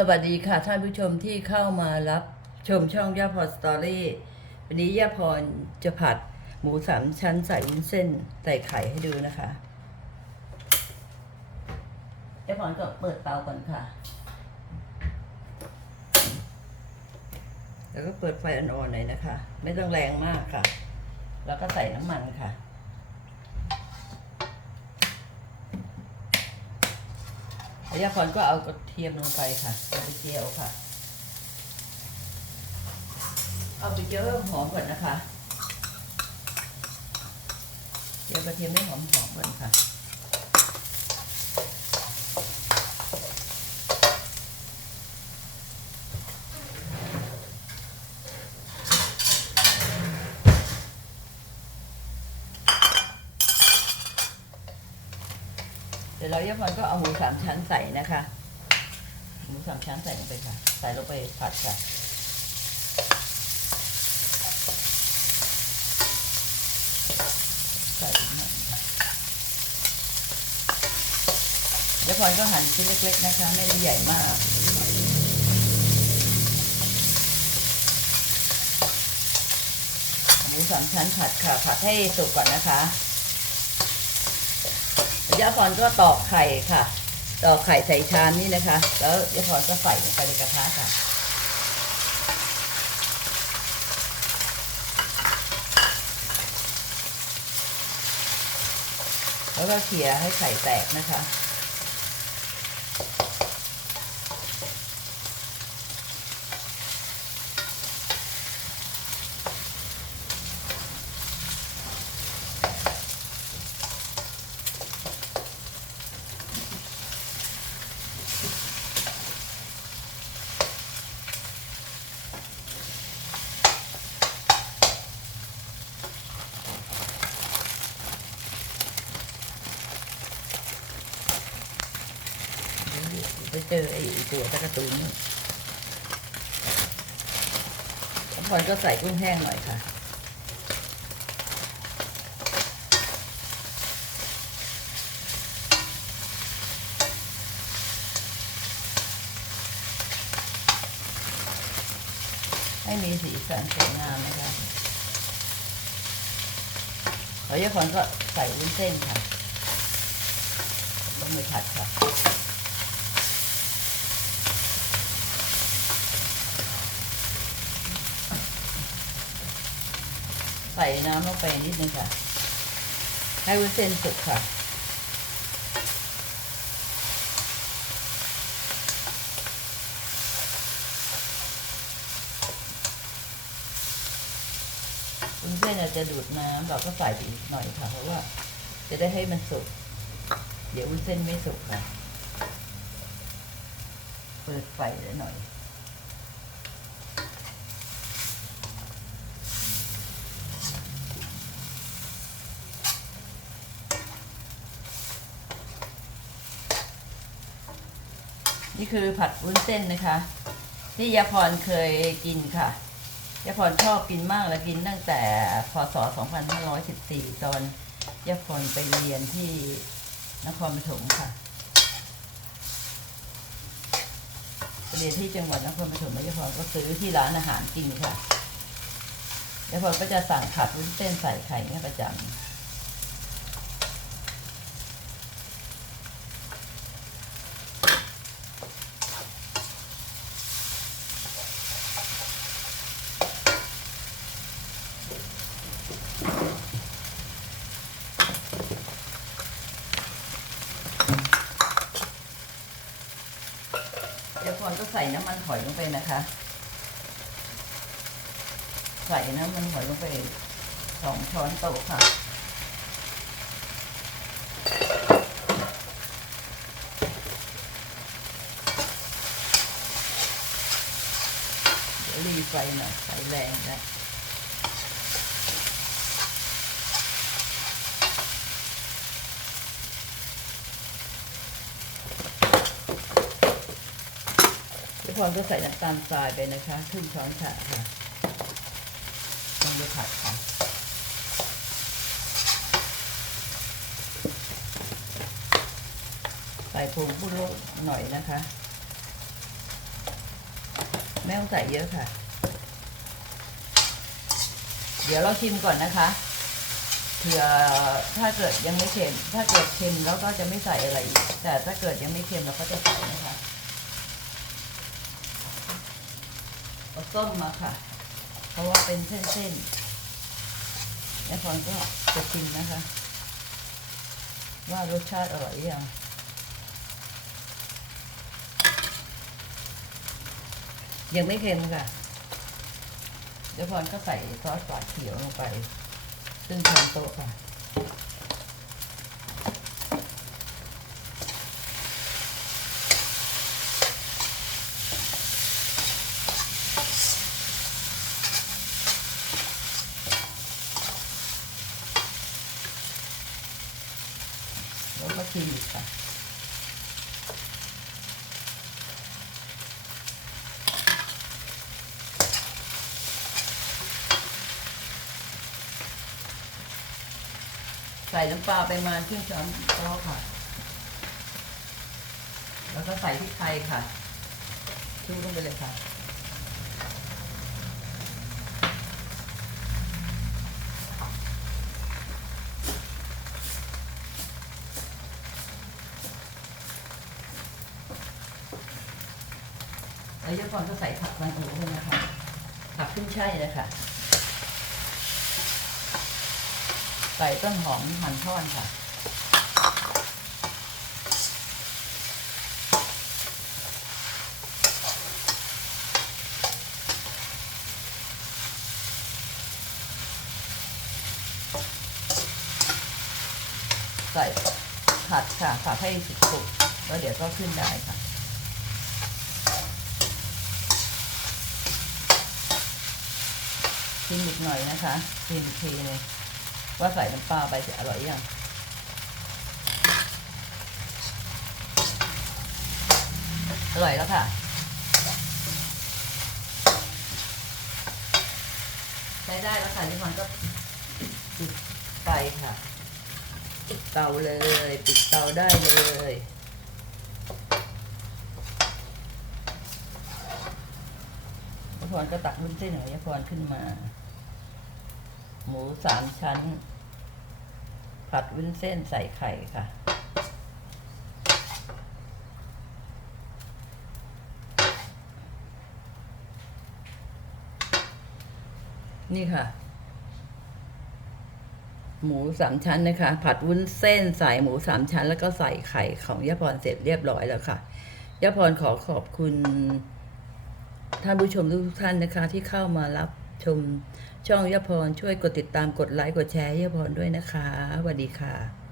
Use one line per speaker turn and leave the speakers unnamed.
สวัสดีค่ะท่านผู้ชมที่เข้ามารับชมช่องย่าพรสตอรี่วันนี้ย่าพรจะผัดหมูสามชั้นใส่วุ้นเส้นใส่ไข่ให้ดูนะคะย่าพรก็เปิดเตาก่อนค่ะ แล้วก็เปิดไฟอ่อนๆหน่อยนะคะ ไม่ต้องแรงมากค่ะ แล้วก็ใส่น้ำมันค่ะ ย่าพรก็เอากระเทียมลงไปค่ะเอาไปเจียวค่ะ เอาไปเจียวให้หอมก่อนนะคะเจียวกระเทียมให้หอมหอมๆก่อนค่ะ เดี๋ยวเราย่าพรก็เอาหมูสามชั้นใส่นะคะ หมูสามชั้นใส่ลงไปค่ะ ใส่ลงไปผัดค่ะใส่อีกหน่อยก็หั่นชิ้นเล็กๆนะคะ ไม่ได้ใหญ่มากหมูสามชั้นผัดค่ะ ผัดให้สุกก่อนนะคะ ยาพรก็ตอกไข่ค่ะ ตอกไข่ใส่ชามนี่นะคะ แล้วยาพรก็ใส่ลงไปในกระทะค่ะแล้วก็เขี่ยให้ไข่แตกนะคะ ไปเจ อไอ้ตัวตะกะตุนนี่แล้วพรก็ใส่กุ้งแห้งหน่อยค่ะ ให้มีสีสันสวยงามนะคะแล้วยาพรก็ใส่วุ้นเส้นค่ะ ต้องไปผัดค่ะ ใส่น้ำลงไปนิดนึงค่ะ ให้วุ้นเส้นสุกค่ะ วุ้นเส้นอาจจะดูดน้ำเราก็ใส่ไปอีกหน่อยค่ะ เพราะว่าจะได้ให้มันสุก เดี๋ยววุ้นเส้นไม่สุกค่ะ เปิดไฟหน่อย นี่คือผัดวุ้นเส้นนะคะที่ยาพรเคยกินค่ะยาพรชอบกินมากและกินตั้งแต่พศ 2514 ตอนยาพรไปเรียนที่นครปฐมค่ะเรียนที่จังหวัดนครปฐมแล้วยาพรก็ซื้อที่ร้านอาหารกินค่ะยาพรก็จะสั่งผัดวุ้นเส้นใส่ไข่เนี่ยประจำ เดี๋ยวพรก็ใส่น้ำมันหอยลงไปนะคะ ใส่น้ำมันหอยลงไปสองช้อนโต๊ะค่ะเดี๋ยวรีไฟหน่อยไฟแรงแล้วเดี๋ยว พรก็ใส่น้ำตาลทรายไปนะคะครึ่งช้อนชาค่ะต้องไปผัดค่ะใส่ผงบุโรหน่อยนะคะ ไม่ต้องใส่เยอะค่ะ เดี๋ยวเราชิมก่อนนะคะเผื่อถ้าเกิดยังไม่เค็ม ถ้าเกิดเค็มแล้วก็จะไม่ใส่อะไรอีก แต่ถ้าเกิดยังไม่เค็มเราก็จะใส่นะคะ ส้มมาค่ะ เพราะว่าเป็นเส้นๆแล้วพรก็จะชิมนะคะ ว่ารสชาติอร่อยอยังยังไม่เค็มค่ะเดี๋ยวพรก็ใส่ซอสฝาเขียวลงไป ซึ่งช้อนโต๊ะค่ะ แล้วก็ชิมค่ะใส่น้ำปลาไปมาครึ่งช้อนโต๊ะค่ะ แล้วก็ใส่พริกไทยค่ะชูลงไปเลยค่ะ แล้วยกก่อนก็ใส่ผักมันอูด้วยนะคะ ผักขึ้นช่ายเลยค่ะ ใส่ต้นหอมหั่นท่อนค่ะ ใส่ผัดค่ะผัดให้สุกๆแล้วเดี๋ยวก็ขึ้นได้ค่ะ ชิมอีกหน่อยนะคะชิมอีกทีเลยว่าใส่น้ำปลาไปจะอร่อยยังอร่อยแล้วค่ะ ใช้ได้แล้วค่ะที่มันก็ปิดไฟค่ะ ปิดเตาเลย ปิดเตาได้เลยยายพ รก็ตักวุ้นเส้นของยายพรขึ้นมา หมูสามชั้น ผัดวุ้นเส้นใส่ไข่ค่ะนี่ค่ะ หมูสามชั้นนะคะ ผัดวุ้นเส้นใส่หมูสามชั้น แล้วก็ใส่ไข่ของยะพรเสร็จเรียบร้อยแล้วค่ะยะพรขอขอบคุณ ท่านผู้ชมทุกท่านนะคะ ที่เข้ามารับชมช่องยพรช่วยกดติดตามกดไลค์กดแชร์ยพรด้วยนะคะสวัสดีค่ะ